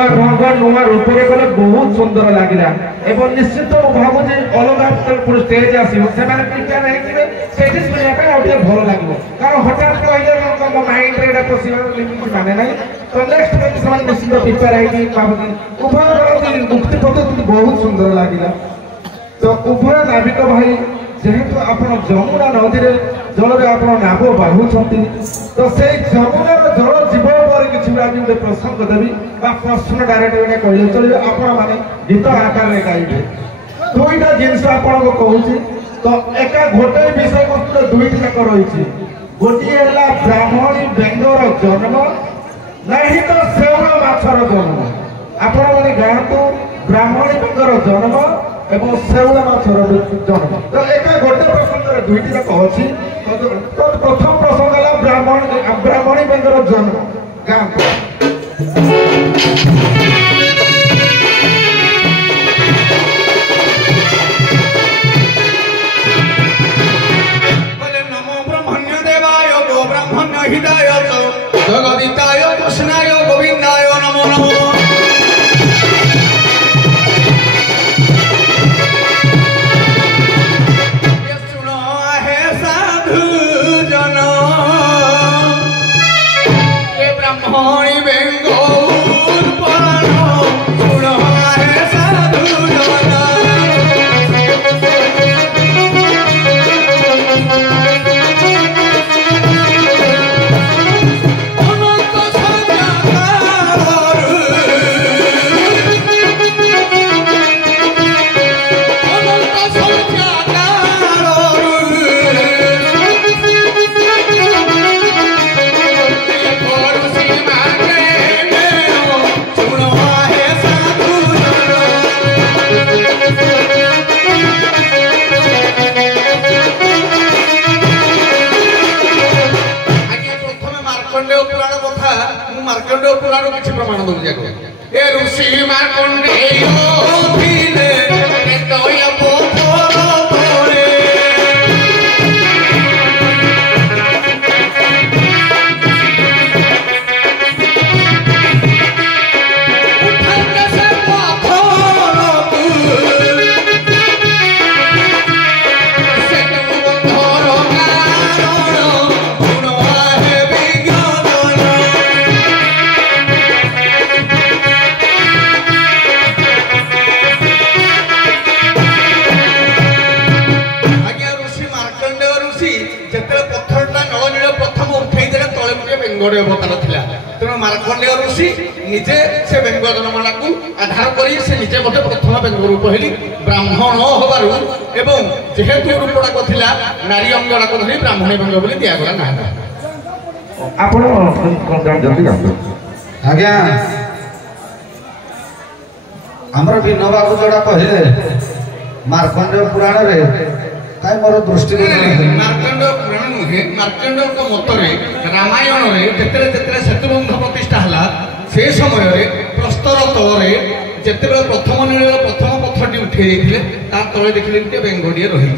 नुआ ढंग नुआ रूप कले बहुत सुंदर लगे एवं निश्चित भावुँ अलग स्टेज आसो से प्रिपेयर होते स्टेज शुणा भल लगे कारण हठात मो माइंड में पशा माने ना तो नेक्स्ट से निश्चित प्रिपेयर होती उभय मुक्ति पद्धति बहुत सुंदर लगे तो उभय नाविक भाई जेहेतु आप जमुना नदी जल आप नाव बाढ़ुंट तो से जमुनार जल जीव पर किसी गोटे प्रसंग देवी प्रश्न डायरेक्ट कहले चलिए आपण मैंने गीत आकार में गाइबे दुईटा जिनस आपको कहूँ तो एका गोटे विषय वस्तु दुईट जाक रही गोटे है ब्राह्मणी बेंगर जन्म नहीं तो शेउल माछर जन्म आपण मैंने गाँतु ब्राह्मणी बेंगर जन्म एवं शेउल माछर जन्म तो एका गोटे प्रसंग दुईट जाक अच्छी तो प्रथम प्रसंग है ब्राह्मणी बेंगर जन्म गाँ जगदिताय कृष्णाय गोविंदाय नमो नमो ये सुनो है साधु जन ये ब्राह्मणी बेंगो पुराण सुनो है साधु जन मार्कंडेय पुराण किसी प्रमाण दूँ जाको ए ऋषि मार्कंडेय थिले दया पोथर तोरे उठा से पत्थर से बंधर कारण गुण है विज्ञान बेंगोड़ अवतार था तेणु मार्कंडेय ऋषि निजे से बेंग जनमाना को आधार कर निजे मत प्रथम बेंग रूप हेली ब्राह्मण हबार एवं जेहेतु रूपड़ाक थिला नारी अंगड़ाक धरी ब्राह्मणी बेंग बोली दिगला ना आज्ञा आमर विनोद बाबू जोड़ा कहले मार्कंडेय पुराण रे काई मोर दृष्टि मार्कंडेय पुराण नुहे मार्कंडेय मतरे रामायण रे जेतेरे जेतेरे सेतुबंध प्रतिष्ठा हला से समय रे प्रस्तर तलरे जेतेबेले प्रथम नील प्रथम पत्थरटी उठे जाइथिले ता तले देखिले गोटे बेंगोडी रही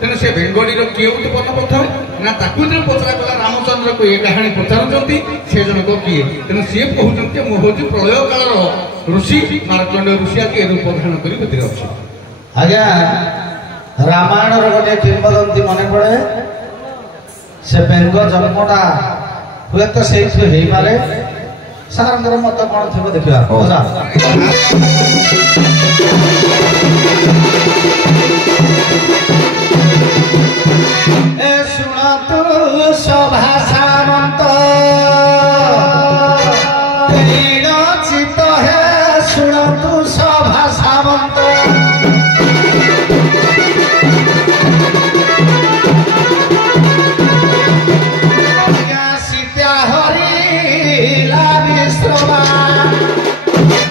तेणु से बेंगोडी किए उत्पन्न प्रथम ना ताकू जो पचरा कला रामचंद्र को ये कहानी पचारुंट से जनक किए तेणु सी कहते मु हूँ प्रलय कालर ऋषि मार्कंडेय ऋषि आके रूप धारण कर अच्छे आज्ञा रामायण गोटे किंवदंती मन पड़े से बेंग जन्मटा हुए तो से पारे सार मत कौन थी देखा शुणतु सभा सामंत चित है शुणतु सभा सामंत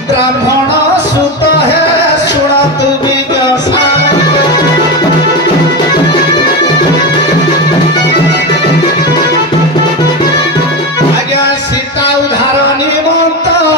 ब्राह्मण सुत है शुणतु आज्ञा सीता उधार निमंत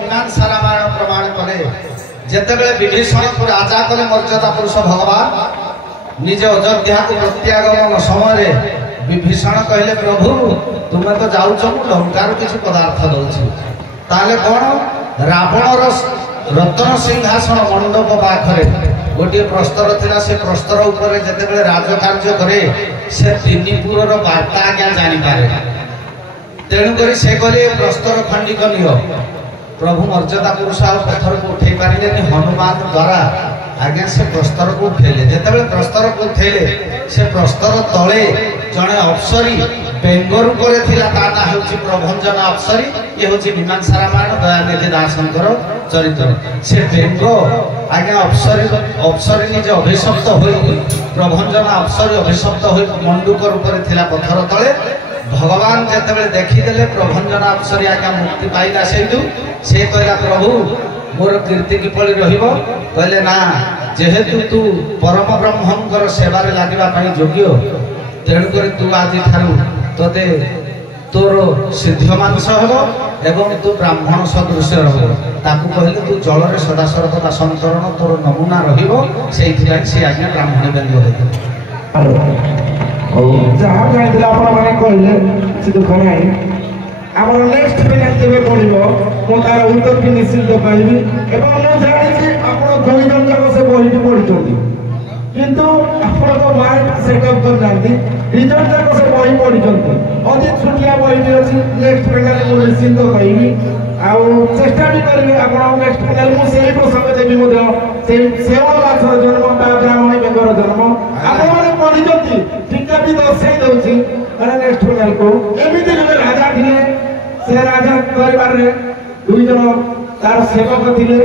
मीमांसा रामायण प्रमाण कले जेतेबेले विभीषण को राजा कले मर्यादा पुरुष भगवान निजे अयोध्या को प्रत्यागमन समय विभीषण कहले प्रभु तुम्हें तो जाऊच लंकार किसी पदार्थ दौची ताले कौन रावणर रत्न सिंहासन मंडप पाखरे गोटे प्रस्तर थिला से प्रस्तर ऊपर जेतेबेले राजकार्य करे से तीनपुरर वार्ता आज्ञा जानी पारे तेणुक से कहले प्रस्तर खंडिक नियो प्रभु मर्यादा पुरुष आ पत्थर को उठे पारे हनुमान द्वारा आज्ञा से प्रस्तर को उठेले जेतेबेले प्रस्तर को उठेले से प्रस्तर तले जड़े अप्सरी बेंगर करे थिला ता ना होची प्रभंजन अप्सरी ये होची मीमांसा रामायण दयानिधि दासंकर चरित्र से बेंग आज्ञा अप्सरी निजे अभिशप्त होई प्रभंजन अप्सरी अभिशप्त होई मंडूक रूप थिला पत्थर तले भगवान जेतेबेले देखिदेले प्रभंजन अप्सरी आज्ञा मुक्ति पाइला सेतु से कहला प्रभु मोर कीर्ति किपरि रहिबो कहले ना जेहेतु तू परम ब्रह्मंकर सेवारे लागिबा पई योग्य तेणुक तू आज ठारू तोते तोर सिद्धमान हो एवं तू ब्राह्मण सदृश रहो ताकू कहले तू जल रे सदा सर्वदा संतरण तोर नमूना रहिबो सेइथिला से आज्ञा ब्राह्मण बेंग जहाँ जाइला आपण माने कहले से दुख नाही ଆମର ନେକ୍ସଟ ପିଲା କେବେ ପଢିବ ମୁଁ ତାର ଉତ୍ତର ବି ନିଶ୍ଚିତ ପାଇବି ଏବଂ ମୁଁ ଜାଣିଛି ଆପଣ ଦୁଇ ଜଣ ଯାକ ସେ ବହିଟି ପଢିଛନ୍ତି କିନ୍ତୁ ଆପଣଙ୍କ ମାଇଣ୍ଡ ସେଟଅପ୍ କରିନାହାନ୍ତି ଦୁଇ ଜଣ ଯାକ ସେ ବହି ପଢିଛନ୍ତି ଅତି ଛୋଟିଆ ବହି ବି ଅଛି ନେକ୍ସଟ ପିଲାରେ ମୁଁ ନିଶ୍ଚିତ କହିବି ଆଉ ଚେଷ୍ଟା ବି କରିବି ଆପଣ ନେକ୍ସଟ ପିଲାରେ ମୁଁ ସେଇ ପ୍ରସଙ୍ଗ ଦେବି ମଧ୍ୟ ସେଇ ସେଓ ମାଛର ଜନ୍ମ ବା ବ୍ରାହ୍ମଣୀ ବେଙ୍ଗର ଜନ୍ମ ଆପଣମାନେ ପଢିଛନ୍ତି ଠିକ ବି ଦର୍ଶାଇ ଦଉଛି ମାନେ ନେକ୍ସଟ ପିଲାକୁ ଏମିତି ଜଣେ ରାଜା ଥିଲେ से राजा परिवार रे दुई जन तार सेवक थिले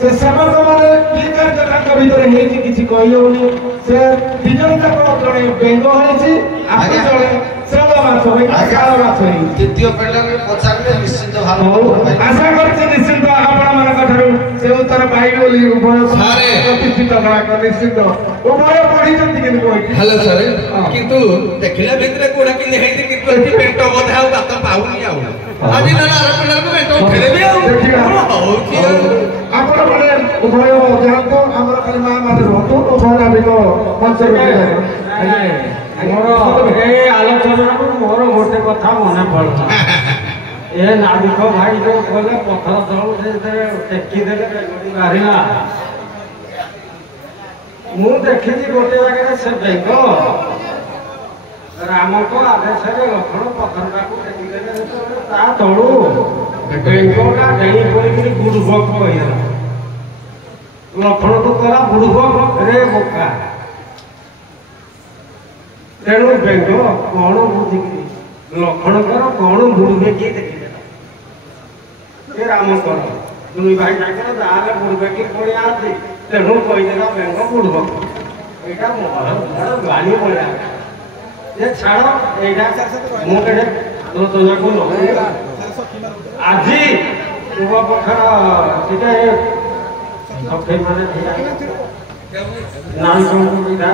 से सेवक माने की कार्य तांका भीतर हेची किछि कहियोनी से दिजन तक जणे बेंग होइछि आगे जणे सेवा माछ होई आगार माछ होई द्वितीय पेडर पचारले निश्चित भाव आशा करछि निश्चित आपण मानक ठारू से उत्तर पाइबे बोली उभय सारे प्रतिष्ठित करा निश्चित उभय पढिଛନ୍ତି कि कोइ हेलो सर किंतु देखिला भितरे कोडा कि हेति कि प्रति पेट बोधा आ बात पाउनी आ आज ना आर पेडर को पेट उठेले भी आ होची आपण माने उभय जानतो हमर खाली मा माने रहतो उभय आबिको मंच रे मोर ए आलोचना मोर गोटे कथा मने पड़ला ए नाविक भाई जो बोले पत्थर तळु से टेकी देले बेंगटी बाहरिला मु देखि गोटे जगह से बेंग राम को आदेश रे लखन पत्थर को टेकी देले ता तळु बेंगटा डेई पड़ी गुडबक होइला लखन को करा गुडबक रे बोका तेणु बेंग कौन बुझिकी लखन कर कौन बुड़बे किए देखिदेला राम कर दुई भाई जाकर जाले बुड़बे कि पड़िया आछि तेणु कहिदेला बेंग बुड़ब एटा मोर गाड़ी पड़िया ये छाड़ एटा मु केडे आलोचना को আজি पूर्व पक्षर सीधे सफे माने नाम को विधा